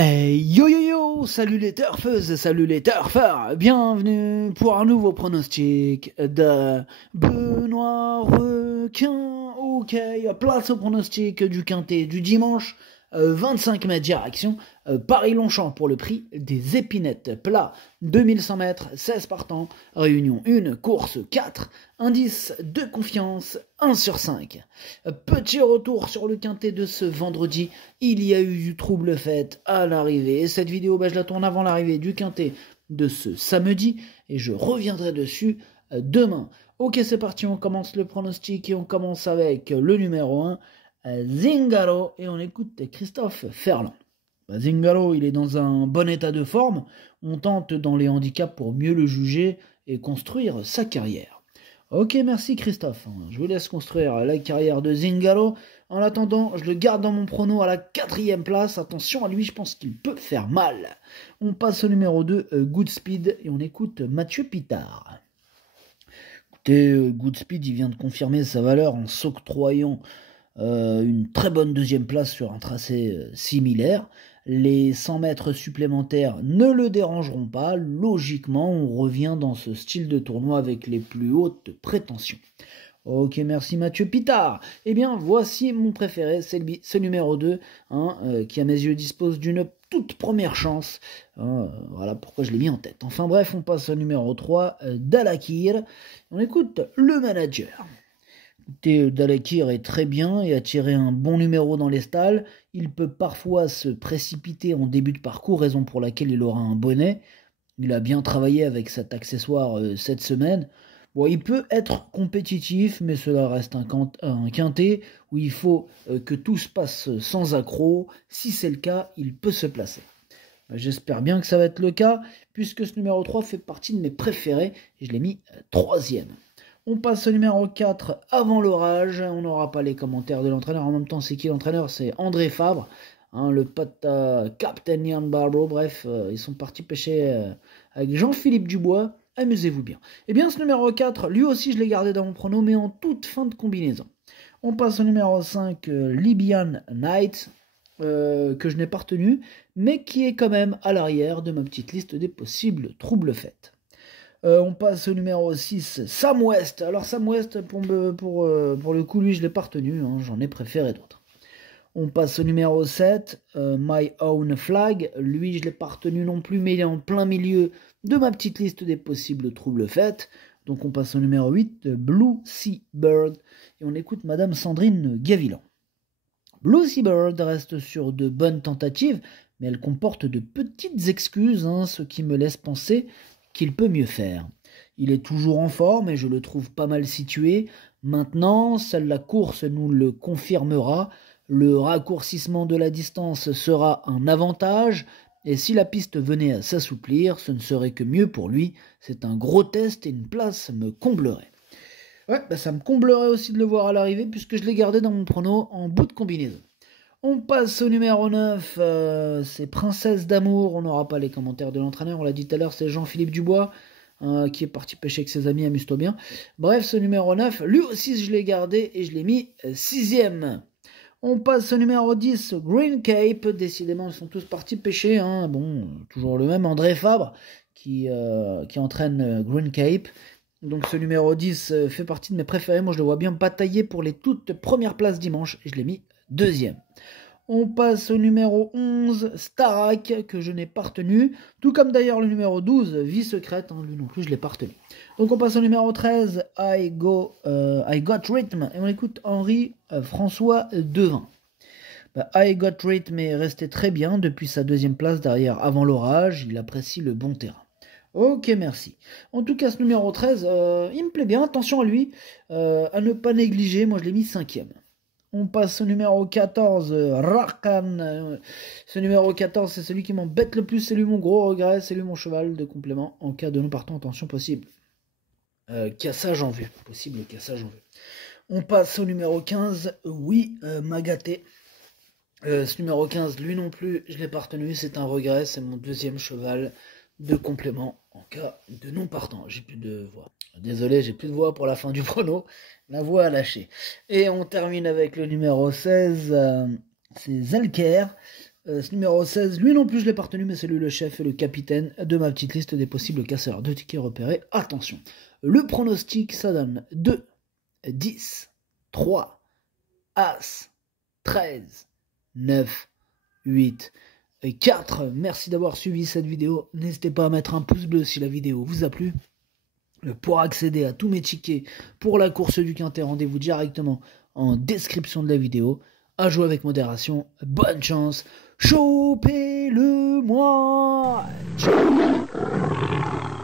Hey yo yo yo, salut les turfeuses, salut les turfeurs, bienvenue pour un nouveau pronostic de Benoît Requin. Ok, place au pronostic du quintet du dimanche, 25 mètres direction Paris-Longchamp pour le prix des épinettes. Plat 2100 mètres, 16 partants, réunion 1, course 4, indice de confiance 1 sur 5. Petit retour sur le quintet de ce vendredi, il y a eu du trouble fait à l'arrivée. Cette vidéo, je la tourne avant l'arrivée du quintet de ce samedi et je reviendrai dessus demain. Ok, c'est parti, on commence le pronostic et on commence avec le numéro 1, Zingaro, et on écoute Christophe Ferland. Zingaro, il est dans un bon état de forme, on tente dans les handicaps pour mieux le juger et construire sa carrière. Ok, merci Christophe, je vous laisse construire la carrière de Zingaro. En attendant, je le garde dans mon prono à la 4e place. Attention à lui, je pense qu'il peut faire mal. On passe au numéro 2, Goodspeed, et on écoute Mathieu Pitard. Écoutez, Goodspeed, il vient de confirmer sa valeur en s'octroyant une très bonne 2e place sur un tracé similaire. Les 100 mètres supplémentaires ne le dérangeront pas. Logiquement, on revient dans ce style de tournoi avec les plus hautes prétentions. Ok, merci Mathieu Pitard. Eh bien, voici mon préféré, c'est ce numéro 2, qui à mes yeux dispose d'une toute première chance. Voilà pourquoi je l'ai mis en tête. Enfin bref, on passe au numéro 3, Dalakir. On écoute le manager. Dalakir est très bien et a tiré un bon numéro dans les stalles. Il peut parfois se précipiter en début de parcours, raison pour laquelle il aura un bonnet. Il a bien travaillé avec cet accessoire cette semaine. Bon, il peut être compétitif, mais cela reste un quintet où il faut que tout se passe sans accroc. Si c'est le cas, il peut se placer. J'espère bien que ça va être le cas, puisque ce numéro 3 fait partie de mes préférés, et je l'ai mis 3e. On passe au numéro 4, Avant l'orage. On n'aura pas les commentaires de l'entraîneur. En même temps, c'est qui l'entraîneur? C'est André Fabre, le pote Captain Ian Barbro. Bref, ils sont partis pêcher avec Jean-Philippe Dubois. Amusez-vous bien. Eh bien, ce numéro 4, lui aussi, je l'ai gardé dans mon prono, mais en toute fin de combinaison. On passe au numéro 5, Libyan Knight, que je n'ai pas retenu, mais qui est quand même à l'arrière de ma petite liste des possibles troubles faits. On passe au numéro 6, Sam West. Alors Sam West, pour le coup, lui, je ne l'ai pas retenu, j'en ai préféré d'autres. On passe au numéro 7, My Own Flag. Lui, je ne l'ai pas retenu non plus, mais il est en plein milieu de ma petite liste des possibles troubles faits. Donc on passe au numéro 8, Blue Sea Bird. Et on écoute Madame Sandrine Gavilan. Blue Sea Bird reste sur de bonnes tentatives, mais elle comporte de petites excuses, ce qui me laisse penser qu'il peut mieux faire. Il est toujours en forme et je le trouve pas mal situé. Maintenant, seule la course nous le confirmera. Le raccourcissement de la distance sera un avantage, et si la piste venait à s'assouplir, ce ne serait que mieux pour lui. C'est un gros test et une place me comblerait. Ouais, ça me comblerait aussi de le voir à l'arrivée, puisque je l'ai gardé dans mon prono en bout de combinaison. On passe au numéro 9, c'est Princesse d'amour. On n'aura pas les commentaires de l'entraîneur, on l'a dit tout à l'heure, c'est Jean-Philippe Dubois, qui est parti pêcher avec ses amis, amuse-toi bien. Bref, ce numéro 9, lui aussi je l'ai gardé et je l'ai mis 6e. On passe au numéro 10, Green Cape. Décidément, ils sont tous partis pêcher. Bon, toujours le même, André Fabre, qui entraîne Green Cape. Donc ce numéro 10 fait partie de mes préférés. Moi, je le vois bien batailler pour les toutes premières places dimanche. Et je l'ai mis 2e. On passe au numéro 11, Starak, que je n'ai pas retenu. Tout comme d'ailleurs le numéro 12, Vie Secrète. Lui non plus, je ne l'ai pas retenu. Donc on passe au numéro 13, I Got Rhythm. Et on écoute Henri-François Devin. I Got Rhythm est resté très bien depuis sa 2e place derrière Avant l'orage. Il apprécie le bon terrain. Ok, merci. En tout cas, ce numéro 13, il me plaît bien. Attention à lui, à ne pas négliger. Moi, je l'ai mis 5e. On passe au numéro 14, Rakan. Ce numéro 14, c'est celui qui m'embête le plus. C'est lui mon gros regret. C'est lui mon cheval de complément en cas de non partant. Attention, possible. Cassage en vue. Possible cassage en vue. On passe au numéro 15, Magaté. Ce numéro 15, lui non plus, je ne l'ai pas retenu. C'est un regret. C'est mon 2e cheval de complément en cas de non partant. J'ai plus de voix. Désolé, j'ai plus de voix pour la fin du prono. La voix a lâché. Et on termine avec le numéro 16, c'est Zalker. Ce numéro 16, lui non plus je l'ai pas retenu, mais c'est lui le chef et le capitaine de ma petite liste des possibles casseurs de tickets repérés. Attention, le pronostic, ça donne 2, 10, 3, As, 13, 9, 8, 4. Merci d'avoir suivi cette vidéo. N'hésitez pas à mettre un pouce bleu si la vidéo vous a plu. Pour accéder à tous mes tickets pour la course du Quintet, rendez-vous directement en description de la vidéo. À jouer avec modération. Bonne chance. Chopez-le-moi. Ciao.